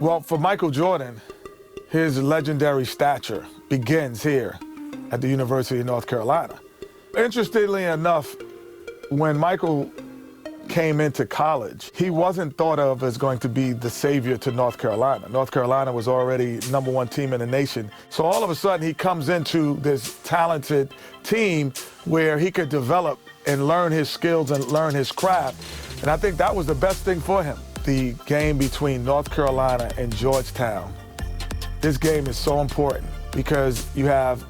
Well, for Michael Jordan, his legendary stature begins here at the University of North Carolina. Interestingly enough, when Michael came into college, he wasn't thought of as going to be the savior to North Carolina. North Carolina was already #1 team in the nation. So all of a sudden he comes into this talented team where he could develop and learn his skills and learn his craft. And I think that was the best thing for him. The game between North Carolina and Georgetown. This game is so important because you have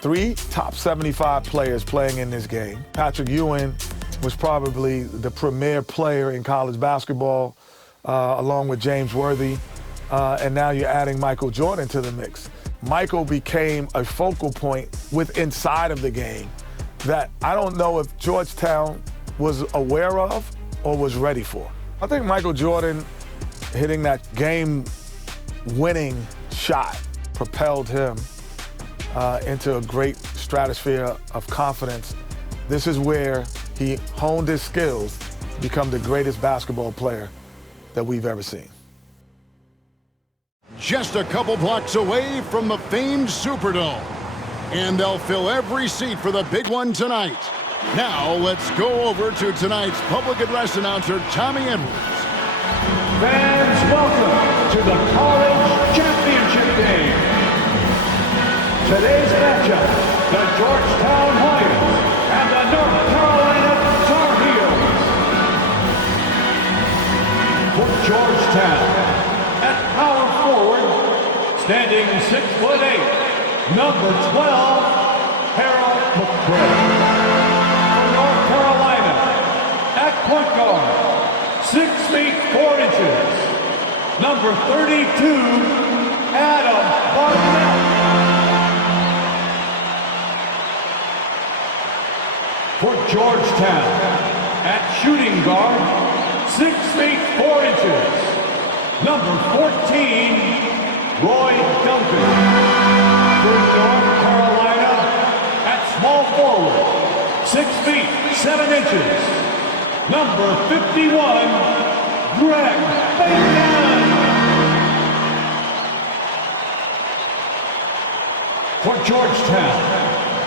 3 top 75 players playing in this game. Patrick Ewing was probably the premier player in college basketball, along with James Worthy, and now you're adding Michael Jordan to the mix. Michael became a focal point inside of the game that I don't know if Georgetown was aware of or was ready for. I think Michael Jordan hitting that game-winning shot propelled him into a great stratosphere of confidence. This is where he honed his skills to become the greatest basketball player that we've ever seen. Just a couple blocks away from the famed Superdome. And they'll fill every seat for the big one tonight. Now let's go over to tonight's public address announcer, Tommy Edwards. Fans, welcome to the College Championship Game. Today's matchup, the Georgetown Hoyas and the North Carolina Tar Heels. For Georgetown, at power forward, standing 6'8", number 12, Harold McCray. For North Carolina, at point guard, 6 feet 4 inches, number 32, Adam Barnett. For Georgetown, at shooting guard, 6 feet 4 inches, number 14, Roy Duncan. For North Carolina, at small forward, 6 feet 7 inches, number 51, Greg Bacon. For Georgetown,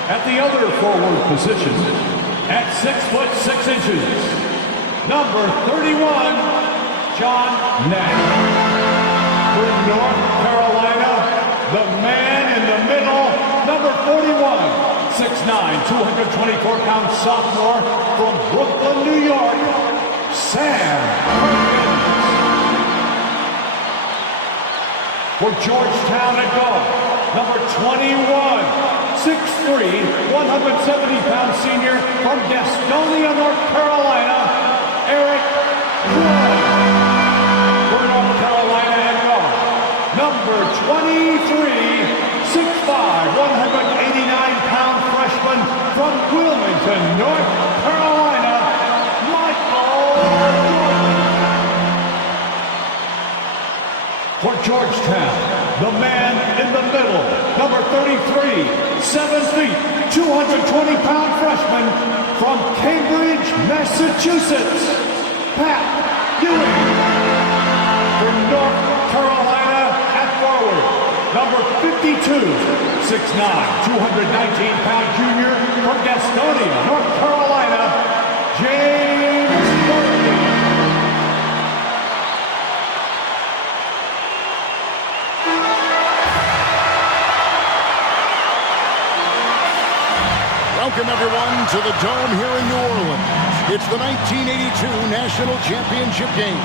at the other forward position, at 6'6" number 31, John Nash. For North Carolina, the man in the middle, number 41, 6'9", 224-pound sophomore from Brooklyn, New York, Sam Perkins. For Georgetown at guard, number 21, 6'3", 170-pound senior from Gastonia, North Carolina, Eric Wood. For North Carolina at guard, number 23, 6'5", 189-pound freshman from Wilmington, North Carolina, Michael Jordan. For Georgetown, the man in the middle, number 33, 7 feet, 220-pound freshman from Cambridge, Massachusetts, Pat Ewing. For North Carolina at forward, number 52, 6'9", 219-pound junior from Gastonia, North Carolina, James Worthy. Welcome, everyone, to the Dome here in New Orleans. It's the 1982 National Championship game.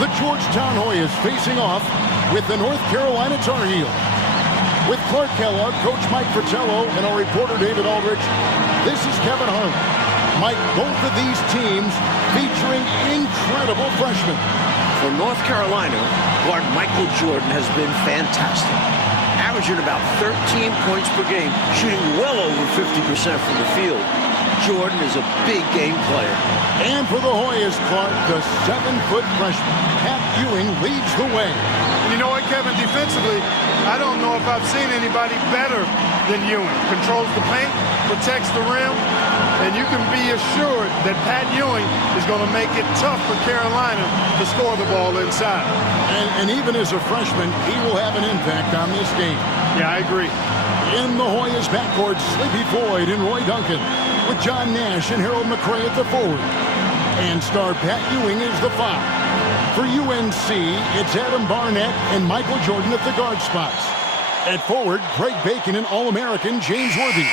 The Georgetown Hoyas facing off with the North Carolina Tar Heels. With Clark Kellogg, Coach Mike Fratello, and our reporter David Aldrich, this is Kevin Hart. Mike, both of these teams featuring incredible freshmen. For North Carolina, guard Michael Jordan has been fantastic. Averaging about 13 points per game, shooting well over 50% from the field. Jordan is a big game player. And for the Hoyas, Clark, the 7-foot freshman, Pat Ewing leads the way. And you know what, Kevin, defensively, I don't know if I've seen anybody better than Ewing. Controls the paint, protects the rim, And you can be assured that Pat Ewing is going to make it tough for Carolina to score the ball inside. And even as a freshman, he will have an impact on this game. Yeah, I agree. In the Hoyas backcourt, Sleepy Floyd and Roy Duncan, with John Nash and Harold McRae at the forward. And star Pat Ewing is the 5. For UNC, it's Adam Barnett and Michael Jordan at the guard spots. At forward, Craig Bacon and All-American James Worthy.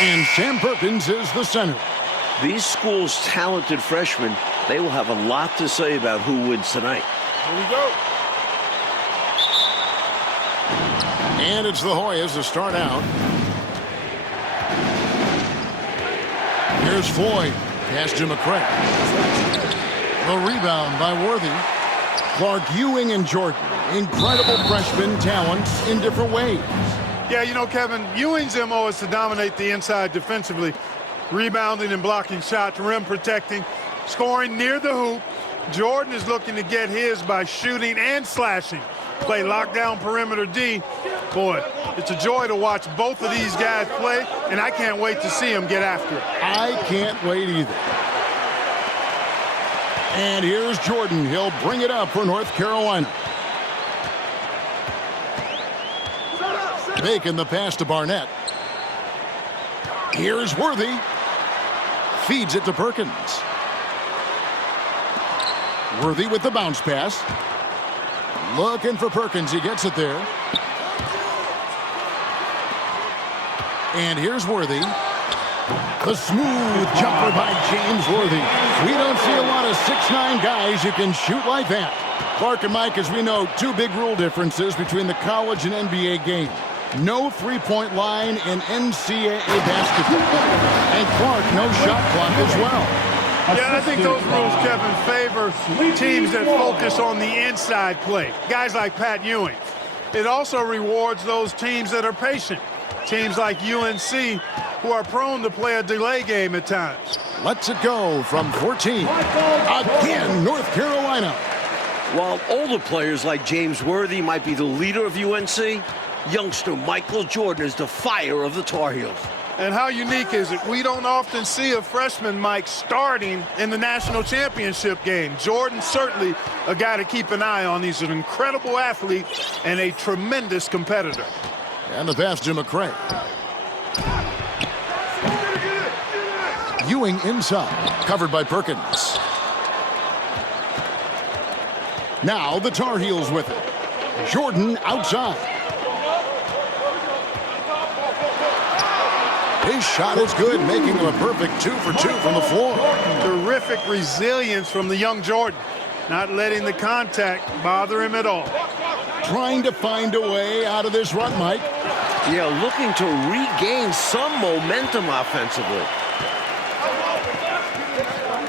And Sam Perkins is the center. These schools' talented freshmen, they will have a lot to say about who wins tonight. Here we go. And it's the Hoyas to start out. Here's Floyd. Pass to McRae. The rebound by Worthy. Clark, Ewing, and Jordan. Incredible freshman talents in different ways. Yeah, you know, Kevin, Ewing's MO is to dominate the inside defensively, rebounding and blocking shots, rim protecting, scoring near the hoop. Jordan is looking to get his by shooting and slashing. Play lockdown perimeter D. Boy, it's a joy to watch both of these guys play, and I can't wait to see them get after it. I can't wait either. And here's Jordan. He'll bring it up for North Carolina. Bacon the pass to Barnett. Here's Worthy. Feeds it to Perkins. Worthy with the bounce pass. Looking for Perkins. He gets it there. And here's Worthy. The smooth jumper by James Worthy. We don't see a lot of 6'9" guys who can shoot like that. Clark and Mike, as we know, two big rule differences between the college and NBA game. No three-point line in NCAA basketball. And Clark, no shot clock as well. Yeah, I think those rules, Kevin, favor teams that focus on the inside play. Guys like Pat Ewing. It also rewards those teams that are patient. Teams like UNC who are prone to play a delay game at times. Lets it go from 14. Again, North Carolina. While older players like James Worthy might be the leader of UNC, youngster Michael Jordan is the fire of the Tar Heels. And how unique is it? We don't often see a freshman, Mike, starting in the national championship game. Jordan certainly a guy to keep an eye on. He's an incredible athlete and a tremendous competitor. And the pass to McRae. Ewing inside, covered by Perkins. Now the Tar Heels with it. Jordan outside. His shot is good, making him a perfect 2 for 2 from the floor. Terrific resilience from the young Jordan, not letting the contact bother him at all. Trying to find a way out of this run, Mike. Yeah, looking to regain some momentum offensively.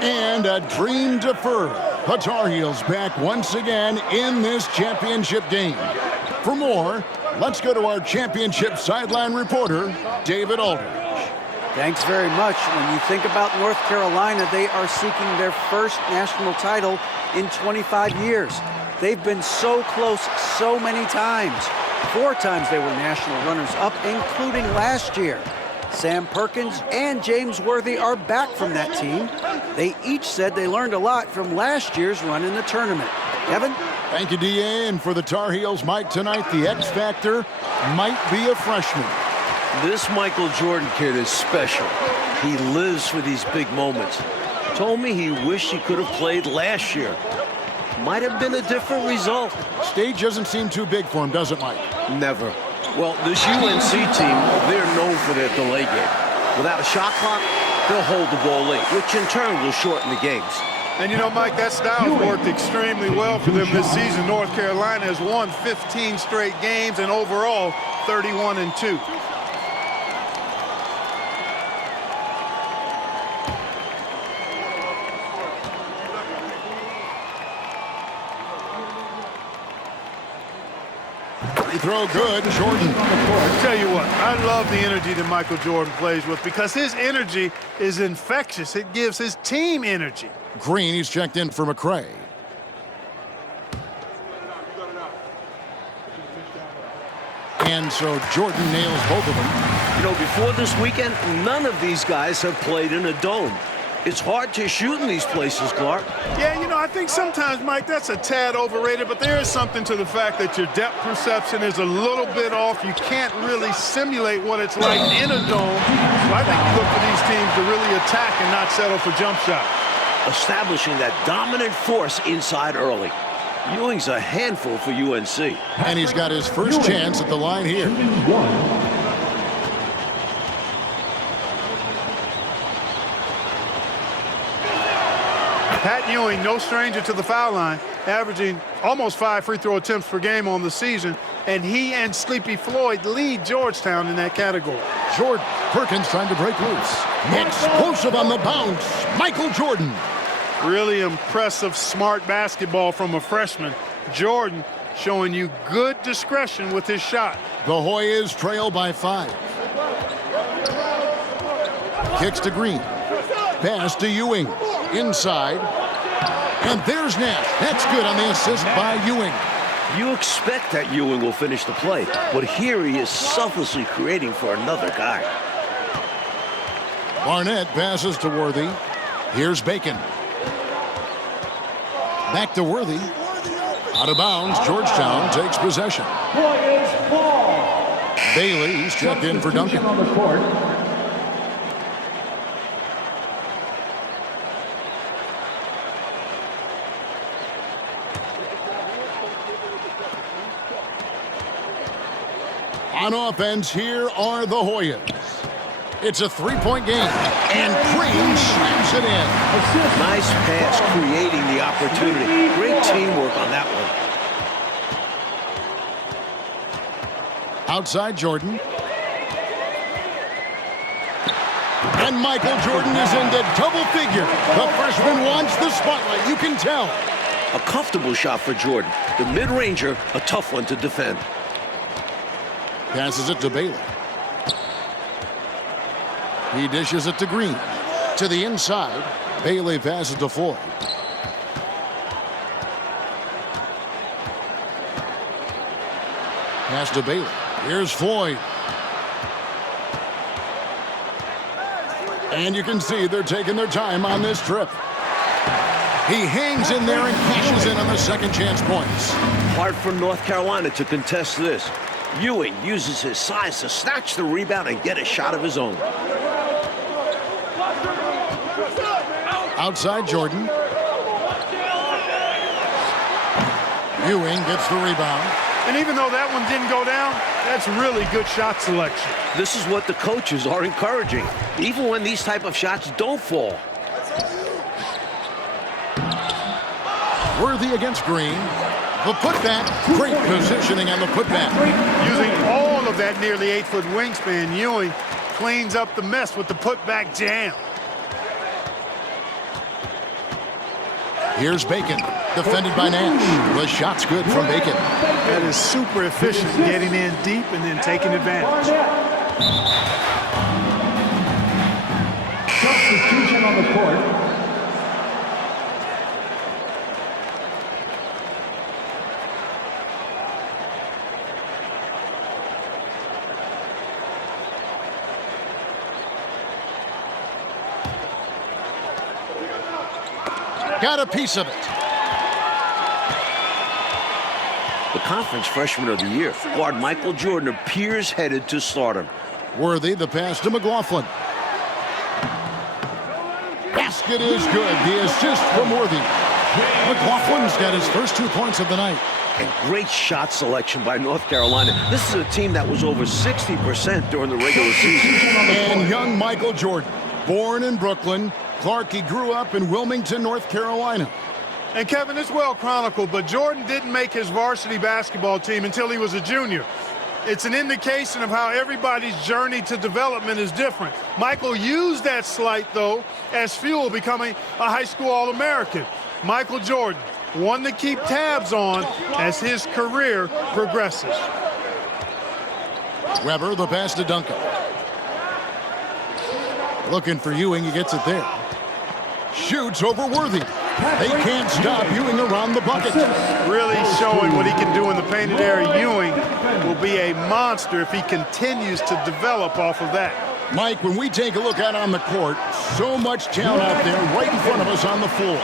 And a dream deferred. The Tar Heels back once again in this championship game. For more, let's go to our championship sideline reporter, David Aldridge. Thanks very much. When you think about North Carolina, they are seeking their first national title in 25 years. They've been so close so many times. 4 times they were national runners-up, including last year. Sam Perkins and James Worthy are back from that team. They each said they learned a lot from last year's run in the tournament. Kevin? Thank you, D.A. And for the Tar Heels, Mike, tonight, the X factor might be a freshman. This Michael Jordan kid is special. He lives for these big moments. Told me he wished he could have played last year. Might have been a different result. Stage doesn't seem too big for him, does it, Mike? Never. Well, this UNC team, they're known for their delay game. Without a shot clock, they'll hold the ball late, which in turn will shorten the games. And you know, Mike, that style worked extremely well for them this season. North Carolina has won 15 straight games and overall 31-2. Free throw good, Jordan. I tell you what, I love the energy that Michael Jordan plays with because his energy is infectious. It gives his team energy. Green, he's checked in for McRae. And so Jordan nails both of them. You know, before this weekend, none of these guys have played in a dome. It's hard to shoot in these places, Clark. Yeah, you know, I think sometimes, Mike, that's a tad overrated, but there is something to the fact that your depth perception is a little bit off. You can't really simulate what it's like in a dome. So I think you look for these teams to really attack and not settle for jump shots. Establishing that dominant force inside early. Ewing's a handful for UNC. And he's got his first chance at the line here. Pat Ewing, no stranger to the foul line, averaging almost 5 free throw attempts per game on the season, and he and Sleepy Floyd lead Georgetown in that category. Jordan. Perkins trying to break loose. Explosive on the bounce. Michael Jordan. Really impressive, smart basketball from a freshman. Jordan showing you good discretion with his shot. The Hoyas trail by 5. Kicks to Green. Pass to Ewing. Inside. And there's Nash. That's good on the assist by Ewing. You expect that Ewing will finish the play, but here he is selflessly creating for another guy. Barnett passes to Worthy. Here's Bacon. Back to Worthy. Out of bounds, Georgetown takes possession. Bailey's checked in for Duncan. On the court. On offense, here are the Hoyas. It's a three-point game, and Green slams it in. Nice pass creating the opportunity. Great teamwork on that one. Outside Jordan. And Michael Jordan is into double figure. The freshman wants the spotlight, you can tell. A comfortable shot for Jordan. The mid-ranger, a tough one to defend. Passes it to Bailey. He dishes it to Green. To the inside. Bailey passes to Floyd. Pass to Bailey. Here's Floyd. And you can see they're taking their time on this trip. He hangs in there and cashes in on the second chance points. Hard for North Carolina to contest this. Ewing uses his size to snatch the rebound and get a shot of his own. Outside Jordan. Ewing gets the rebound. And even though that one didn't go down, that's really good shot selection. This is what the coaches are encouraging, even when these type of shots don't fall. Worthy against Green. The putback. Great positioning on the putback. Using all of that nearly 8-foot wingspan, Ewing cleans up the mess with the putback jam. Here's Bacon, defended by Nash. The shot's good from Bacon. That is super efficient, getting in deep and then taking advantage. Substitution on the court. Got a piece of it. The conference freshman of the year, guard Michael Jordan, appears headed to stardom. Worthy, the pass to McLaughlin. Basket is good. The assist from Worthy. McLaughlin's got his first 2 points of the night. And great shot selection by North Carolina. This is a team that was over 60% during the regular season. And young Michael Jordan, born in Brooklyn. Clark, he grew up in Wilmington, North Carolina. And Kevin, it's well chronicled, but Jordan didn't make his varsity basketball team until he was a junior. It's an indication of how everybody's journey to development is different. Michael used that slight, though, as fuel, becoming a high school All-American. Michael Jordan, one to keep tabs on as his career progresses. Weber, the pass to Duncan. Looking for Ewing, he gets it there. Shoots over Worthy. They can't stop Ewing around the bucket. Really showing what he can do in the painted area. Ewing will be a monster if he continues to develop off of that. Mike, when we take a look out on the court, so much talent out there right in front of us on the floor.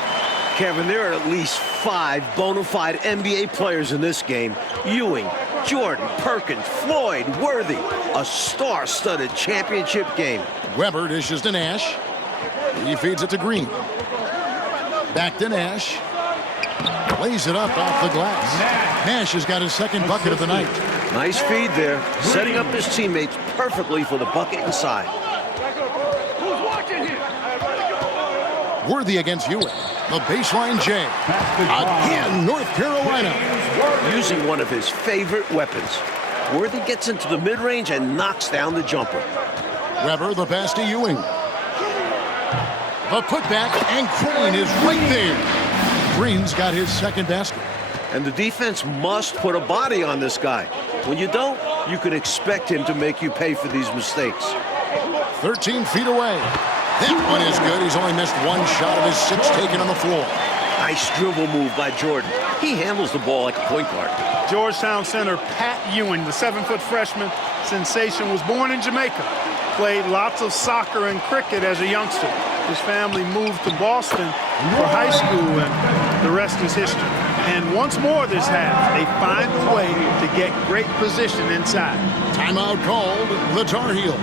Kevin, there are at least 5 bona fide NBA players in this game. Ewing, Jordan, Perkins, Floyd, Worthy. A star-studded championship game. Weber dishes to Nash. He feeds it to Green. Back to Nash. Lays it up off the glass. Nash has got his second bucket of the night. Nice feed there, setting up his teammates perfectly for the bucket inside. Worthy against Ewing. The baseline J. Again, North Carolina. Using one of his favorite weapons. Worthy gets into the mid-range and knocks down the jumper. Weber, the pass to Ewing. The putback, and Green is right there. Green's got his second basket. And the defense must put a body on this guy. When you don't, you can expect him to make you pay for these mistakes. 13 feet away. That one is good. He's only missed one shot of his 6 taken on the floor. Nice dribble move by Jordan. He handles the ball like a point guard. Georgetown center Pat Ewing, the 7-foot freshman sensation, was born in Jamaica. Played lots of soccer and cricket as a youngster. His family moved to Boston for high school, and the rest is history. And once more this half, they find a way to get great position inside. Timeout called, the Tar Heels.